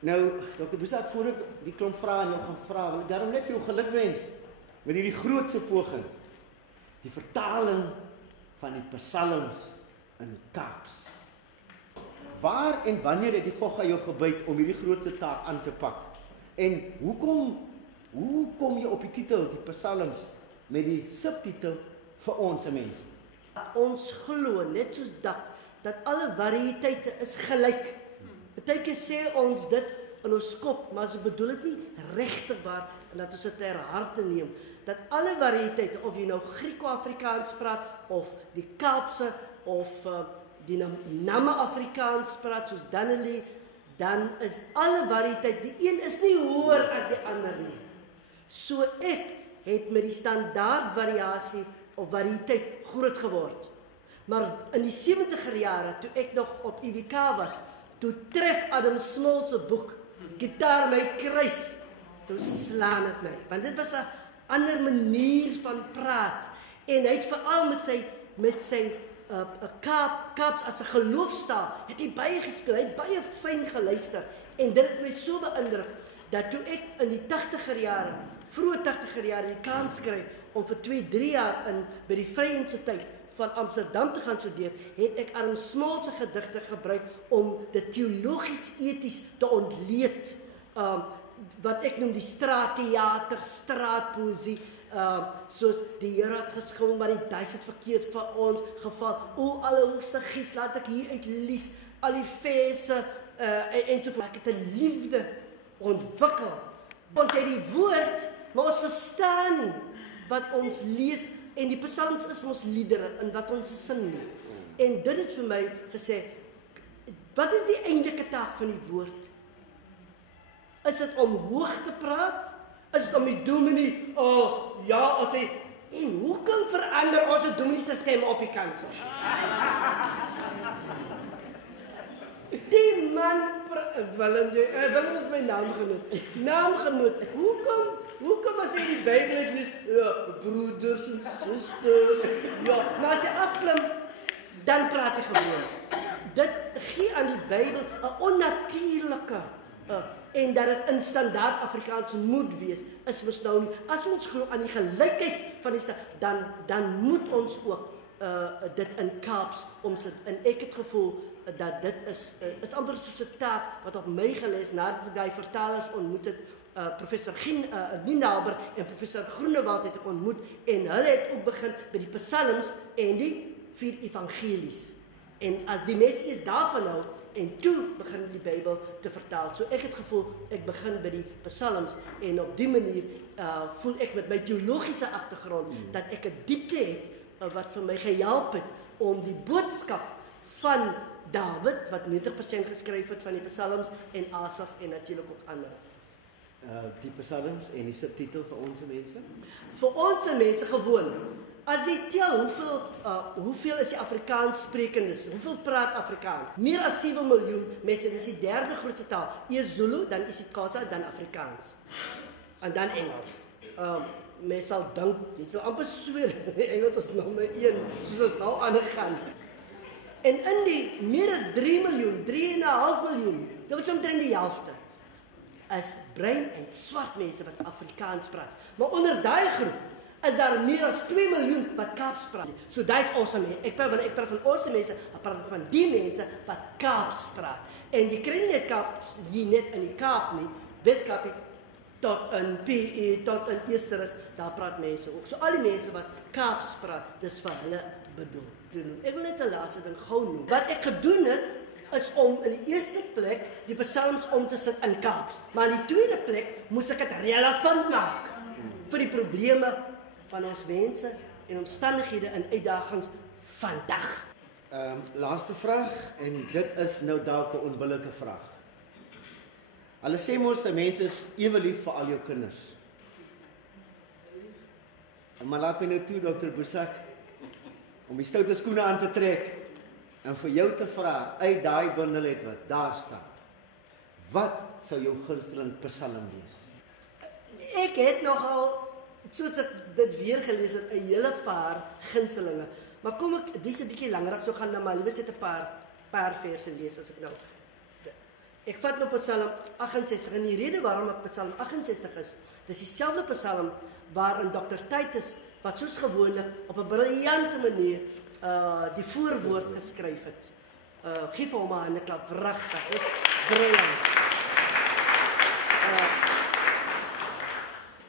Nou, Dr. Boesak, voor ek die klomp vrae aan jou gaan vra, wil ek daarom net vir jou geluk wens met hierdie grootse poging. Die vertaling van die psalms in Kaaps. Waar en wanneer het die Gogga jou gebyt om hierdie grootse taak aan te pak? En hoe kom jy op die titel, die psalms, met die subtitel vir ons mense? Ons glo net soos dat alle variëteite is gelyk. Partykeer sê ons dit in ons kop, maar ons bedoel dit nie regtig waar en dat ons dit ter harte neem. Dat alle variëteite, of jy nou Grieko-Afrikaans praat, of die Kaapse, of die Nama-Afrikaans praat, soos Donnelly, dan is alle variëteit, die een is nie hoër as die ander nie. So ek het met die standaard variasie of variëteit groot geword. Maar in die 70er jare, toe ek nog op IWK was, toe tref Adam Smol se boek, Gitaar my kruis, toe slaan het my. Want dit was 'n ander manier van praat. En hy het veral met sy Kaaps as 'n geloofstaal, het hy baie gespeel, hy het baie fyn geluister. En dit het my so beïndruk, dat toe ek in die 80er jare, vroeë 80er jare, die kans kry om vir 2-3 jaar by die Vrye Universiteit van Amsterdam te gaan studeer, het ek Adam Smol se gedigte gebruik om dit teologies-eties te ontleed. Wat ek noem die straattheater, straatpoesie, soos die Here het geskil, maar die duis het verkeerd vir ons geval. O Allerhoogste Gees, laat ek hier uit lees, al die verse, en so ek het 'n liefde ontwikkel. Ons het die woord, maar ons verstaan nie wat ons lees, en die psalms is ons liedere, en wat ons sing nie. En dit het vir my gesê, wat is die eindelike taak van die woord? Is dit om hoog te praat? Is dit om die dominee, as hy, en hoe kan verander as 'n dominee se stem op die kansel? Die man, Willem is my naamgenoot. Hoekom as hy die Bybel het lees, broeders en susters, maar as hy afklim, dan praat hy gewoon. Dit gee aan die Bybel 'n onnatuurlike, en dat dit in standaard Afrikaans moet wees, is mos nou nie. As ons glo aan die gelykheid van die dan moet ons ook dit in Kaaps omsit. En ek het gevoel dat dit is amper soos 'n taak wat op my gelê is, nadat ek die vertalers ontmoet het, professor Nienaber en professor Groenewald het ek ontmoet, en hulle het ook begin by die psalms en die 4 evangelies. En as die mense eers daarvan hou, en toe begin die Bybel te vertaal. So ek het gevoel, ek begin by die psalms, en op die manier voel ek met my teologiese agtergrond, dat ek 'n diepte het, wat vir my gehelp het, om die boodskap van Dawid, wat 90% geskryf het van die psalms, en Asaf, en natuurlik ook ander. Die psalms en die subtitel vir ons mense? Vir ons mense gewoon. As jy tel hoeveel is die Afrikaans sprekendes, hoeveel praat Afrikaans? Meer as 7 miljoen mense, dit is die 3de grootste taal. Eers Zulu, dan isiXhosa, dan Afrikaans. En dan Engels. Mense sal dink, jy sal amper sweer, Engels is nommer 1, soos ons nou aangaan. En in die meer as 3 miljoen, 3,5 miljoen, dit was omtrent die helfte, is bruin en swart mense wat Afrikaans praat. Maar onder daai groep is daar meer as 2 miljoen wat Kaaps praat. So daai is ons mense. Ek praat van ons mense, ek praat van die mense wat Kaaps praat. En jy kry nie net Kaaps hier net in die Kaap nie, Weskaap tot in PE, tot in Easterus, daar praat mense ook. So al die mense wat Kaaps praat, dis vir hulle bedoel. Ek wil net 'n laaste ding gou noem. Wat ek gedoen het, is om in die eerste plek die psalms om te sit in Kaaps. Maar in die tweede plek moes ek dit relevant maak vir die probleme van ons mense en omstandighede en uitdagings vandag. Laaste vraag, en dit is nou dalk 'n onbillike vraag. Hulle sê mos mense is ewe lief vir al jou kinders. Maar laat my nou toe, Dr. Boesak, om die stoute skoene aan te trek en vir jou te vra, uit daai bundel het wat daar staan, wat sou jou gunsteling psalm wees? Ek het nogal, soos ek dit weer gelees het, 'n hele paar gunstelinge. Maar kom ek, dis 'n bietjie langer, so gaan dan maar liewer net 'n paar verse lees as ek nou. Ek vat nou Psalm 68 en die rede waarom ek Psalm 68 is, dis dieselfde Psalm waarin Dr. Titus, wat soos gewoonlik op 'n briljante manier die voorwoord geskryf het. Geef hom 'n handeklap, regtig, is briljant.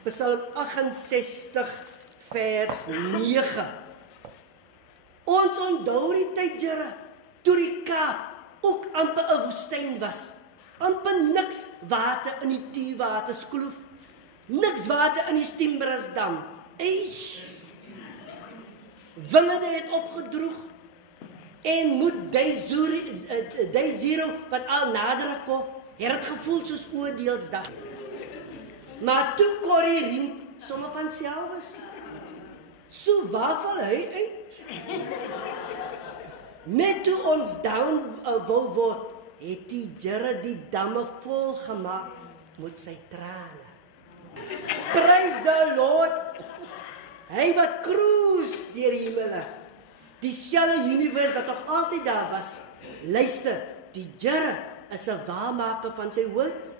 Psalm 68 vers 9. Ons onthou die tyd, Here, toe die Kaap ook amper 'n woestyn was. Amper niks water in die Tuwaterskloof. Niks water in die Stimbrasdam. Eish. Wingerde het opgedroog. En moet day zero wat al nader kom, het gevoel soos oordeelsdag. Maar toe Corrie Riem sommer van self is. So waar val hy uit? Net toe ons down wou word, het die Here die damme vol gemaak met sy trane. Praise the Lord. Hy wat cruise deur die hemele. Dieselfde universe wat nog altyd daar was. Luister, die Here is 'n waarmaker van sy woord.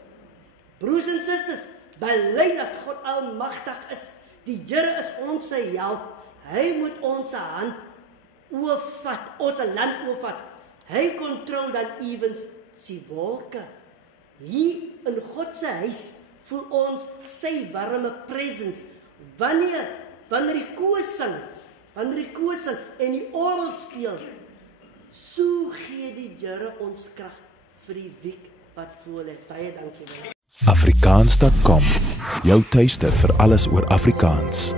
Broers en susters, bely dat God almagtig is. Die Here is ons se help. Hy moet ons hand oorvat, ons land oorvat. Hy kontrol dan ewens sy wolke. Hier in God se huis voel ons sy warme presence. Wanneer die koor sing, en die orgel speel, so gee die Here ons krag vir die week wat voor lê. Baie dankie. Afrikaans.com, jou tuiste vir alles oor Afrikaans.